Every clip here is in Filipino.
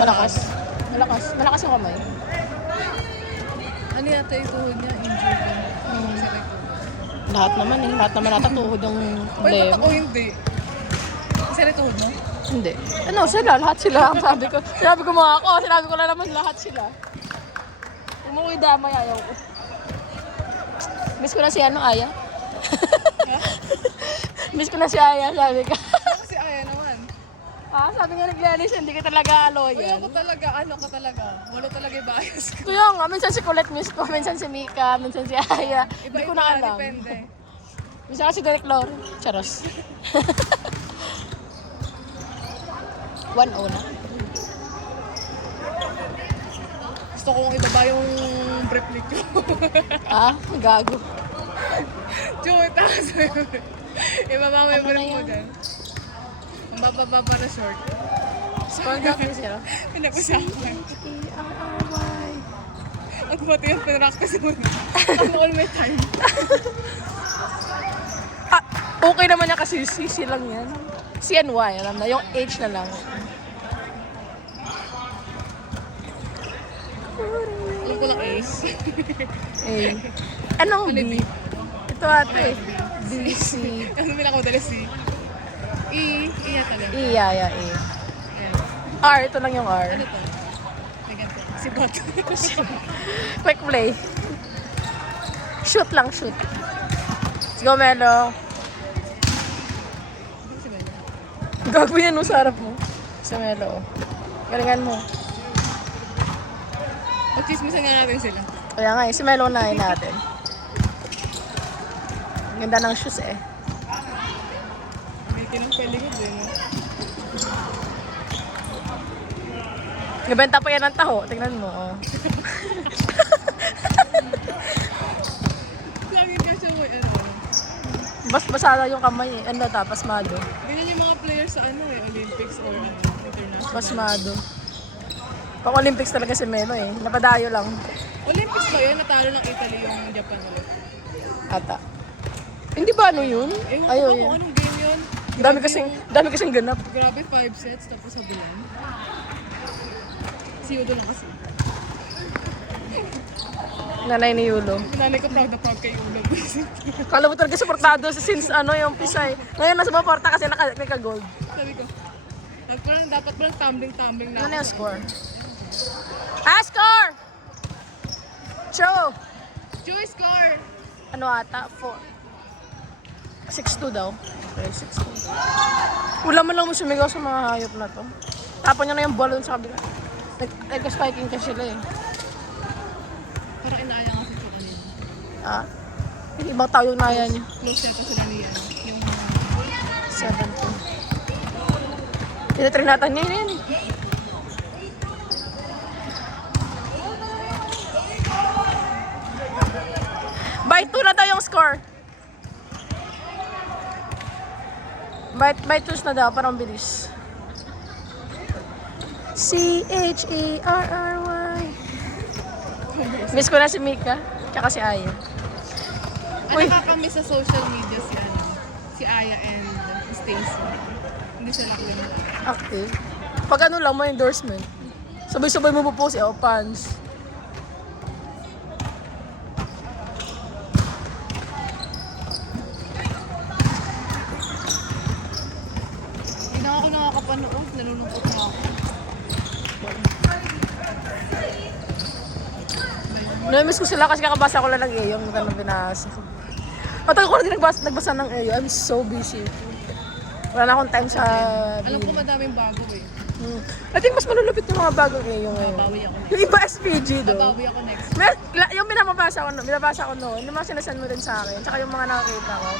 Malakas. Malakas. Malakas yung kamay. Ano yata yung tuhod niya? Injured yun. Sa likod. Lahat naman eh. Lahat naman nata tuhod ang Uy, problema. ba't ako hindi? Isa na tuhod mo? Hindi. Ano, sila. Lahat sila. Ang sabi ko. Sinabi ko mga ako. Sinabi ko na naman lahat sila. Kung mo damay, ayaw ko. Miss ko na si ano, Aya. Miss ko na si Aya, sabi ko. Kasi Aya naman. Sabi nga nag-Lelis, hindi ka talaga Uy, loyal. ako talaga, ano ka talaga? Wala talaga yung bias ko. Ito yung, minsan si Colette miss ko, minsan si Mika, minsan si Aya. Hindi ko na alam. Depende. Minsan kasi Derek Lore. Charos. 1-0 na. Gusto kong ibaba yung brief ni Chu. Gago. Chu, itaas mo yun. Ibaba mo yung Ano na brief mo yan? dyan. Ang bababa na short. Score gago sila. Hindi ko siya. Ang pati yung pinractice mo na. Ang all my time. Okay naman niya kasi CC lang yan. CNY, alam na. Yung H na lang. Alam ko lang ace. A. Anong Ano B? B? Ito ate. B, C. Ano pinakamadali si E yata lang. E, yeah, E. Ayan. R, ito lang yung R. Ano to? Tingnan ko. Si Bot. Quick play. Shoot lang, shoot. Let's go, Melo. Si Bella. Gago yan, no, sa harap mo. Sa Melo. Galingan mo. Pag-chismisan nga natin sila. Kaya nga, si Melo na natin. Ganda ng shoes eh. May kinagpaligod eh. No? Nabenta pa yan ng taho. Tingnan mo, oh. Lagi ka siya mo, ano. Basa yung kamay eh. Ano ta, pasmado. Ganyan yung mga players sa ano eh, Olympics or international. Pasmado. Pang Olympics talaga si Melo eh. Napadayo lang. Olympics ba yun? Natalo ng Italy yung Japan ulit. Ata. Hindi ba ano yun? Ewan ko Ayaw ba yun. kung anong game yun? Dami kasing ganap. Grabe, 5 sets tapos sa bulan. Si Udo lang kasi. Nanay ni Yulo. Nanay ko proud na proud kay Udo. Kala mo talaga supportado since ano yung Pisay. Ngayon nasa Maporta kasi naka-gold. Sabi ko, dapat ba tumbling-tumbling na Ano na yung score? Score! Cho! Joy score! Ano ata? 6-2 daw. Okay, 6-2. Wala man lang mo sumigaw sa mga hayop na to. Tapon nyo na yung ball dun sa kabila. Nag-spiking kasi sila eh. Parang inaaya nga si Chu kanina. Yung ibang tao yung naya niya. Close yata sila ni ano, yung 7-2. Tinatrinatan niya yun eh. By 2 na daw yung score. By 2 na daw, parang bilis. C-H-E-R-R-Y. Miss ko na si Mika, tsaka si Aya. Ano nakakamiss sa social media si ano, si Aya and Stacy. Hindi sila active. Active. Pag ano lang mo endorsement. Sabay-sabay mo po si fans. Hindi na ako nakakapanood, nalulungkot na ako. Namiss ko sila kasi kakabasa ko lang ng EO, yung ganun binasa ko. Matagal ko na din nagbasa ng EO, I'm so busy. Wala na akong time sa... Alam ko madaming bago eh. I think mas malulupit yung mga bagong EO ngayon. Babawi ako next. Yung iba SPG do. Babawi ako next. Yung binabasa ko noon, yung mga sinasend mo din sa akin, tsaka yung mga nakakita ko.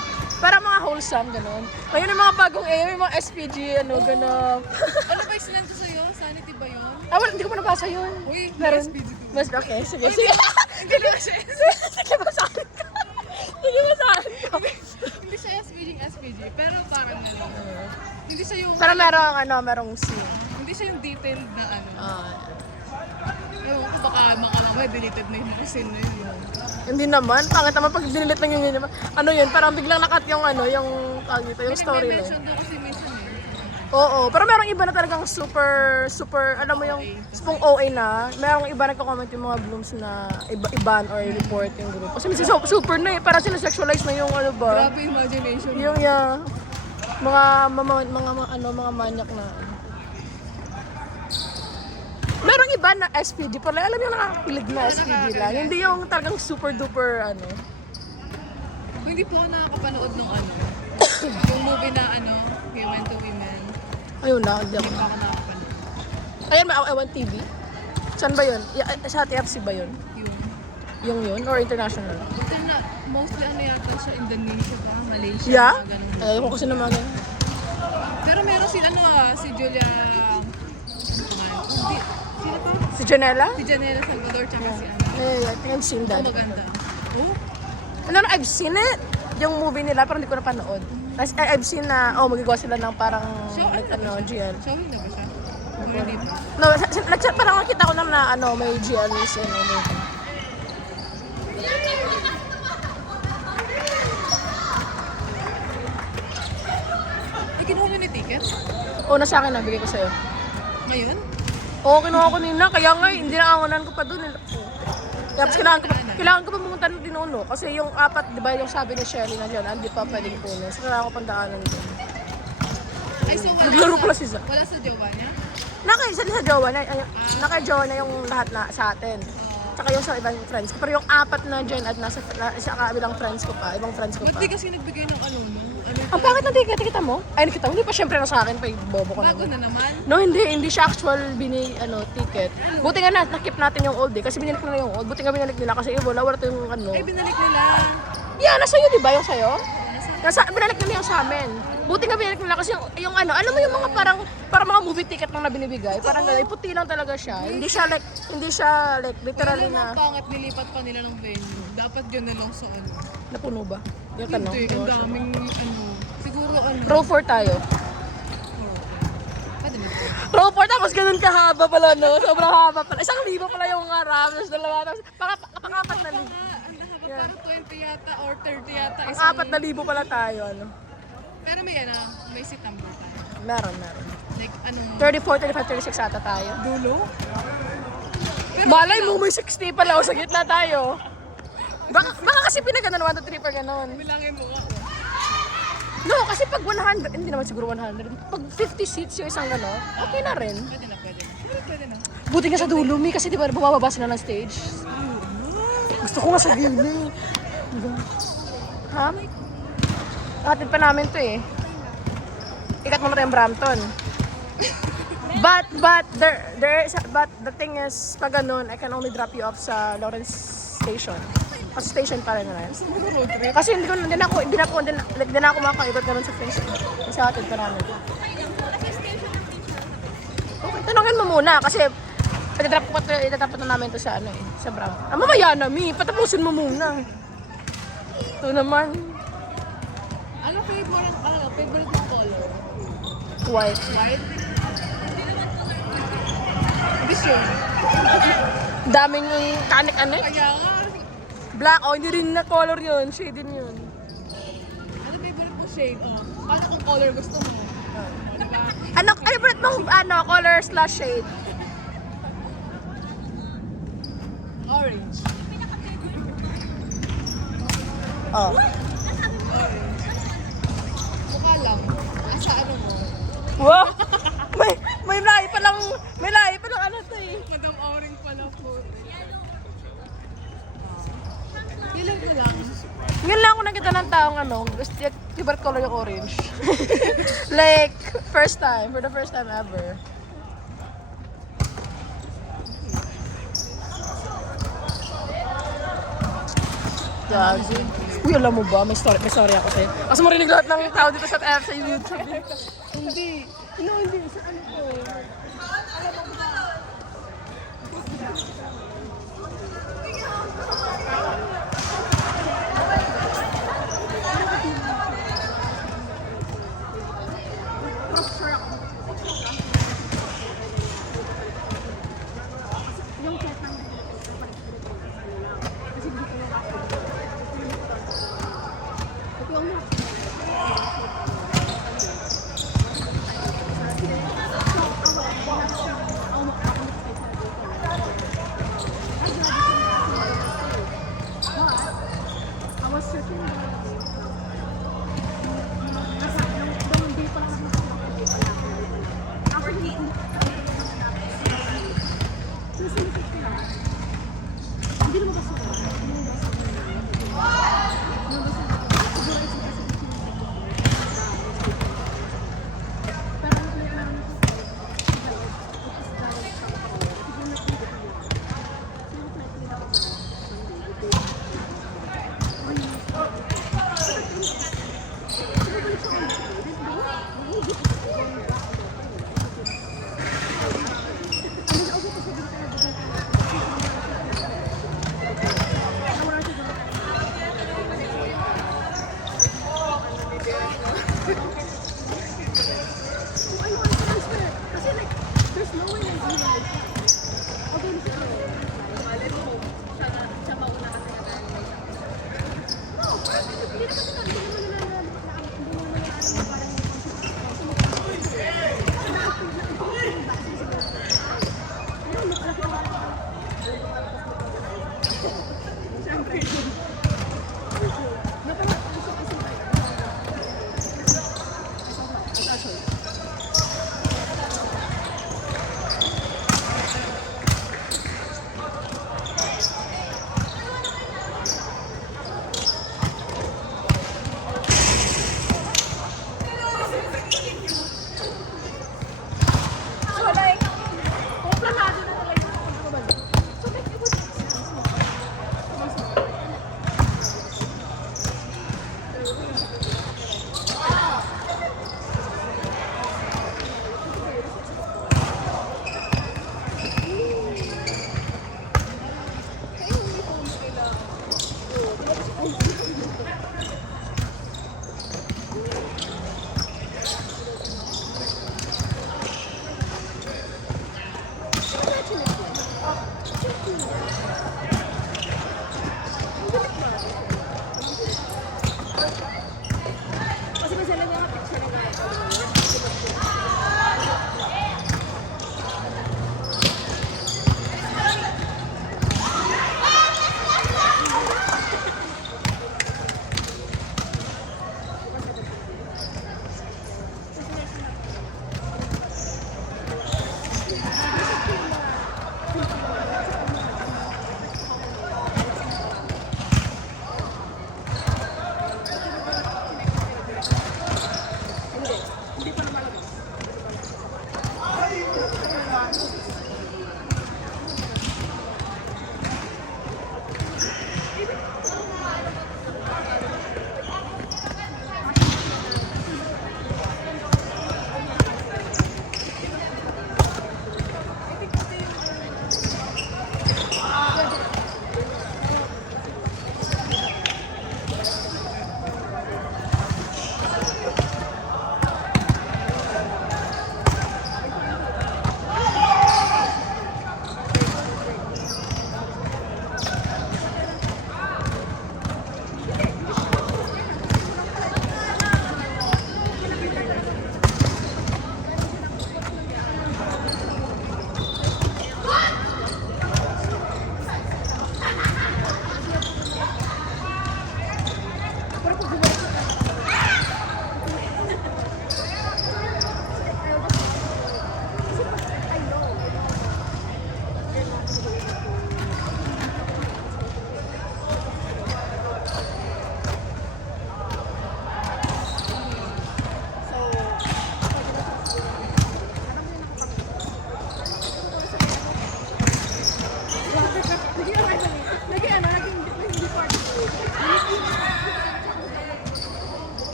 Para mga wholesome, gano'n. Ngayon yung mga bagong EO, yung mga SPG, ano, gano'n. Ano ba yung sinend ko sa'yo? Sanity ba yun? Hindi ko pa nabasa yun. Uy, Meron. SPG ko. Mas, okay, sige, sige. Hindi na siya Sige, basahin ko. Sige, basahin ko. Hindi siya SPG, pero parang ano. Hindi siya yung, Pero merong scene. hindi siya yung detailed na ano. Ah, Ewan ko baka makalamay, deleted na yung scene na yun. hindi naman. Pangit naman pag dinilit lang yun. Ano yun, parang biglang nakat yung ano, yung, yung storyline. May mention doon kasi minsan eh. Oo, pero merong iba na talagang super, alam mo yung spong OA na. Merong iba nagko-comment yung mga blooms na iban or report yung group. Kasi minsan super na eh, parang sinasexualize na yung ano ba? Grabe imagination. Yung mga manyak na. Merong iba na SPD pala, alam yung nakakakilig na SPD lang. Hindi yung talagang super duper ano. Hindi po ako nakakapanood ng ano. Yung movie na ano, Women to Women. Ayun na, hindi ako. Hindi pa ako nakakapanood. Ayan, Ewan TV. Saan ba yun? Sa TFC ba yun? Yun. Yung yun? Or international? Ito na, mostly ano yata siya, Indonesia ba? Malaysia? Yeah? mga ganun. Ayaw ko kasi na mga ganun. Pero meron si ano si Julia... Hindi, sino pa? Si Janela? Si Janela Salvador tsaka si ano. I think I've seen that. Maganda. Oh? Ano, I've seen it. Yung movie nila, pero hindi ko napanood. Tapos I've seen na, magagawa sila ng parang, like, GL. Showing na ba siya? O hindi pa? No, parang nakita ko lang na, may GL is, movie. Ay, kinuha niyo ni ticket? Una sa akin, nabigay ko sa'yo. Ngayon? Oo, kinuha ko nila. Kaya nga, hindi na angonan ko pa doon. Tapos kailangan ko pa pumunta ng Tinuno. Kasi yung apat, di ba, yung sabi ni Shelly na dyan, hindi pa pwedeng puno. So, kailangan ko pang daanan doon. Ay, so wala Naglaro pala si Zach. Wala sa jowa niya? Isa sa jowa na, naka-jowa na yung lahat na sa atin. Tsaka yung sa ibang friends ko. Pero yung apat na dyan at nasa kabilang friends ko pa, ibang friends ko Ba't pa. di kasi nagbigay ng ano, no? Ang pangit ng ticket, kita mo? Ay, nakita mo? Hindi pa syempre na sa akin, pa bobo ko Bago naman. na naman. No, hindi siya actual ticket. Buti nga nakip natin yung old eh, kasi binalik nila yung old. Buti nga binalik nila kasi wala to yung ano. Ay, binalik nila. Yeah, nasa iyo, di ba yung sa'yo? Binalik nila yung sa amin. Buti nga binalik nila kasi yung alam mo yung mga parang mga movie ticket lang na binibigay. Parang ganun, puti lang talaga siya. Hindi siya like literally Wala na pangit, nilipat pa nila ng venue. Dapat yun na lang sa ano. napuno ba? Yung tanong. Hindi, ang daming ano. Siguro ano. Row 4 tayo. Pwede na. Row 4 tapos ganun kahaba pala, no? Sobrang haba pala. 1,000 pala yung harap. Tapos dalawa. Tapos pang-apat na libo. Ang haba, parang 20 yata or 30 yata. Pang-apat na libo pala tayo, ano? Pero may sit number tayo. Meron. Like anong 34, 35, 36 ata tayo. dulo? Malay mo, may 60 pala o sa gitna tayo. Baka kasi pinagano 1 to 3 pa ganon. Bilangin mo ako. No, kasi pag 100, hindi naman siguro 100. Pag 50 seats yung isang gano'n, okay na rin. Pwede na. Pwede na. Buti nga sa dulo, Mi, kasi di ba bumababa sila ng stage. Gusto ko nga sa gilid. Ha? Atid pa namin to eh. Ikat mo na tayong Brampton. But the thing is, pag ganun, I can only drop you off sa Lawrence Station. Kasi station pa rin na rin. Kasi hindi na ako makaikot naman sa station. Kasi atid pa namin. Okay, tanongin mo muna kasi itatapot na namin to sa sa Brampton. Mamaya na, Mi. Patapusin mo muna. Ito naman. Ano favorite mo color? White. White? Hindi sure. Daming kanik-anik. Kaya nga. Black. Oh, hindi rin na color yun. Shade din yun. Ano favorite mo shade? Paano kung color gusto mo? Diba? Ano favorite mong color / shade? Orange. Oh. Mukha lang. Asa ano mo? Wow! may lahi pa lang ano to eh. Madam Orange pala po. Ilan ko lang. Ngayon lang ako nakita ng taong favorite color yung orange. Like, for the first time ever. Gazi. Uy, alam mo ba? May story ako sa'yo. Kasi marinig lahat ng tao dito sa YouTube. Hindi. Hindi. Sa ano ko? Alam mo ba?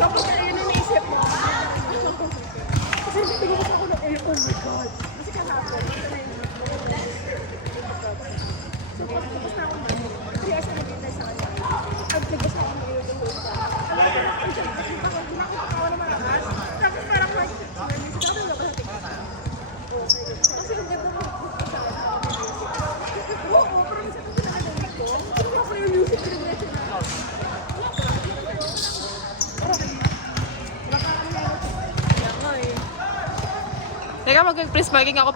Tapos na yun yung naisip mo. Kasi nagtagos ako ng oh my God. Kasi kahapon. So, tapos na ako man. Kaya siya nag-intay sa kanya. At nagpas ako ng iyo yung host. Nakakatawa naman lakas. Tapos parang like, naisip ako na ba sa TikTok? Kasi ang ganda mo. Oo, pero isa ko pinakadali ko. Ano ko yung music generation na. Teka, mag-press parking ako